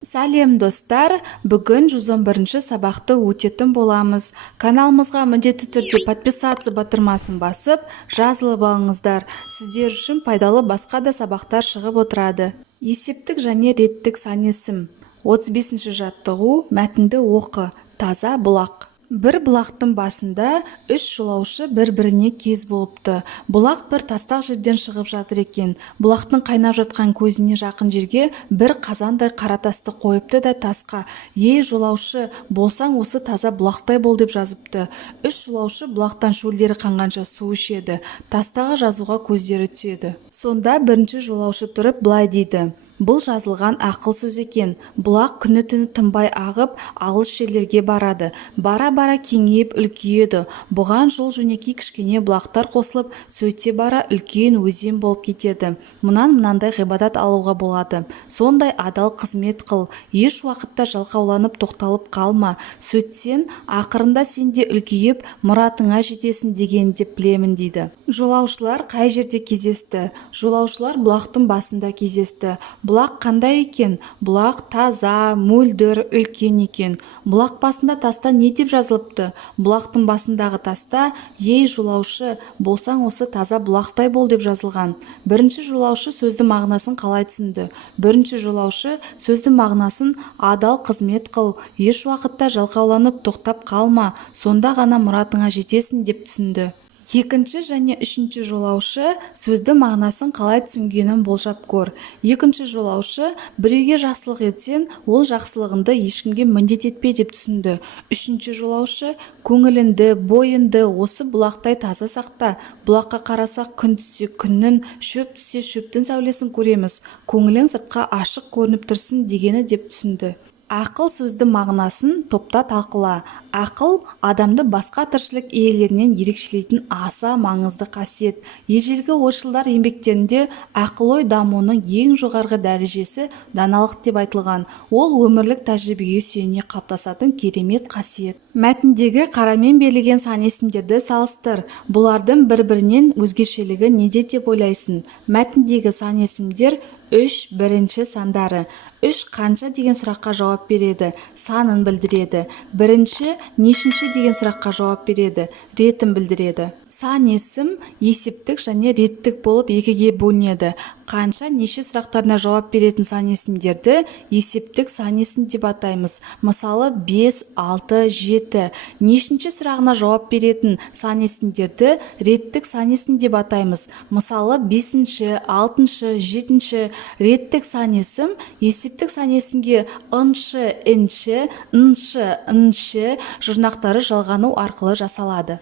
Сәлем достар, бүгін 111 сабақты өтетін боламыз. Каналымызға міндетті түрде подписаться батырмасын басып, жазылып алыңыздар. Сіздер үшін пайдалы басқа да сабақтар шығып отырады. Есептік және реттік сан есім. 35-ші жаттығу, мәтінді оқы. Таза бұлақ. Бір бұлақтың басында 3 жолаушы бір-біріне кез болыпты. Бұлақ бір тастақ жерден шығып жатыр екен. Бұлақтың қайнап жатқан көзіне жақын жерге бір қазандай қара тасты қойыпты да тасқа: "Ей жолаушы, болсаң осы таза бұлақтай бол" деп жазыпты. 3 жолаушы бұлақтан шөлдері қанғанша су ішеді. Тастағы жазуға көздері түседі. Сонда бірінші жолаушы тұрып былай дейді: "Бұл жазылған ақыл сөз екен. Бұлақ күні-түні тынбай ағып, алыс жерлерге барады. Бара-бара кеңейіп үлкейеді. Бұған жол-жөнекей кішкене бұлақтар қосылып, сөйте бара үлкен өзен болып кетеді. Мұнан мынандай ғибадат алуға болады. Сондай адал қызмет қыл. Еш уақытта жалқауланып тоқталып қалма. Сөйтсең, ақырында сен де үлкейіп, мұратыңа жетесің деген деп білемін" дейді. Жолаушылар қай жерде кездесті? Жолаушылар бұлақтың басында кездесті. Бұлақ қандай екен? Бұлақ таза, мөлдір, үлкен екен. Бұлақ басында таста не деп жазылыпты? Бұлақтың басындағы таста: "Ей жолаушы, болсаң осы таза бұлақтай бол" деп жазылған. Бірінші жолаушы сөздің мағынасын қалай түсінді? Бірінші жолаушы сөздің мағынасын: адал қызмет қыл, еш уақытта жалқауланып тоқтап қалма, сонда ғана мұратыңа жетесің деп түсінді. Екінші және үшінші жолаушы сөздің мағынасын қалай түсінгенін болжап көр. Екінші жолаушы: біреуге жақсылық етсең, ол жақсылығыңды ешкімге міндет етпе деп түсінді. Үшінші жолаушы: көңіліңді, бойыңды осы бұлақтай таза сақта. Бұлаққа қарасақ, күн түссе күннің, шөп түссе шөптің сәулесін көреміз. Көңілің сыртқа ашық көрініп тұрсын дегені деп түсінді. Ақыл сөздің мағынасын топта талқыла. Ақыл адамды басқа тіршілік иелерінен ерекшелейтін аса маңызды қасиет. Ежелгі ойшылдар еңбектерінде ақыл-ой дамуының ең жоғарғы дәрежесі даналық деп айтылған. Ол өмірлік тәжірибеге сүйене қалыптасатын керемет қасиет. Мәтіндегі қарамен берілген сан есімдерді салыстыр. Бұлардың бір-бірінен өзгешелігі неде деп ойлайсың? Мәтіндегі сан есімдер 3 бірінші сандары. 3 қанша деген сұраққа жауап береді, санын білдіреді. Бірінші нешінші деген сұраққа жауап береді, ретін білдіреді. Сан есім есептік және реттік болып екіге бөлінеді. Қанша, неше сұрақтарына жауап беретін сан есімдерді есептік сан есім деп атаймыз. Мысалы 5, 6, 7. Нешінші сұрағына жауап беретін сан есімдерді реттік сан есім деп атаймыз. Мысалы 5, 6, 7. Реттік сан есім есептік сан есімге ыншы, інші, ыншы, ыншы жұрнақтары жалғану арқылы жасалады.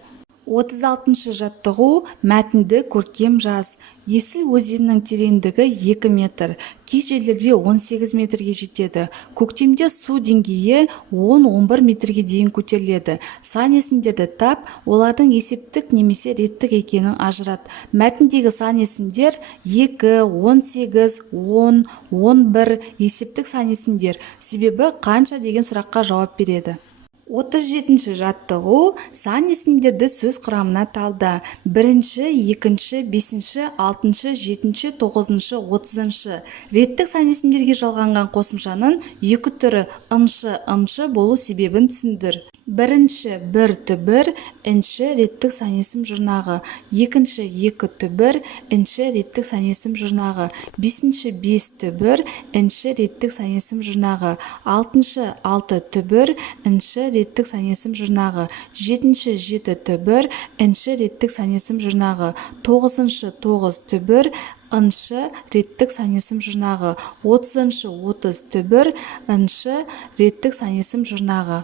36-шы жаттығу, мәтінді көркем жаз. Есіл өзенінің тереңдігі 2 метр, кей жерлерде 18 метрге жетеді. Көктемде су деңгейі 10-11 метрге дейін көтеріледі. Сан есімдерді тап, олардың есептік немесе реттік екенін ажырат. Мәтіндегі сан есімдер 2, 18, 10, 11 есептік сан есімдер. Себебі қанша деген сұраққа жауап береді. 37-ші жаттығу, сан есімдерді сөз құрамына талда. 1, 2, 5, 6, 7, 9, 30. Реттік сан есімдерге жалғанған қосымшаның екі түрі ыншы болу себебін түсіндір. Бірінші 1 түбір, інші реттік сан есім жұрнағы. Екінші 2 түбір, інші реттік сан есім жұрнағы. Бесінші 5 түбір, інші реттік сан есім жұрнағы. Алтыншы 6 түбір, інші реттік сан есім жұрнағы. Жетінші 7 түбір, інші реттік сан есім жұрнағы. Тоғызыншы 9 түбір, ыншы реттік сан есім жұрнағы. 30-шы 30 түбір, ыншы реттік сан есім жұрнағы.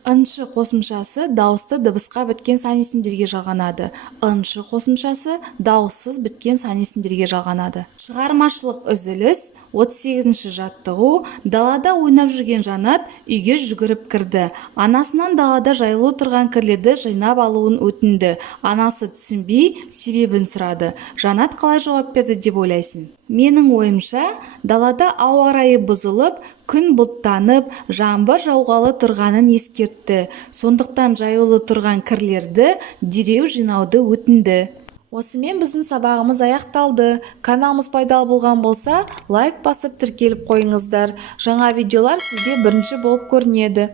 Ыншы қосымшасы дауысты дыбысқа біткен сан есімдерге жалғанады. Ыншы қосымшасы дауыссыз біткен сан есімдерге жалғанады. Шығармашылық үзіліс. 38-ші жаттығу, далада ойнап жүрген Жанат үйге жүгіріп кірді. Анасынан далада жайылу тұрған кірлерді жинап алуын өтінді. Анасы түсінбей себебін сұрады. Жанат қалай жауап берді деп ойлайсың? Менің ойымша, далада ауа райы бұзылып, күн бұлттанып, жаңбыр жауғалы тұрғанын ескертті. Сондықтан жаюлы тұрған кірлерді дереу жинауды өтінді. Осымен біздің сабағымыз аяқталды. Каналымыз пайдалы болған болса, лайк басып тіркеліп қойыңыздар. Жаңа видеолар сізге бірінші болып көрінеді.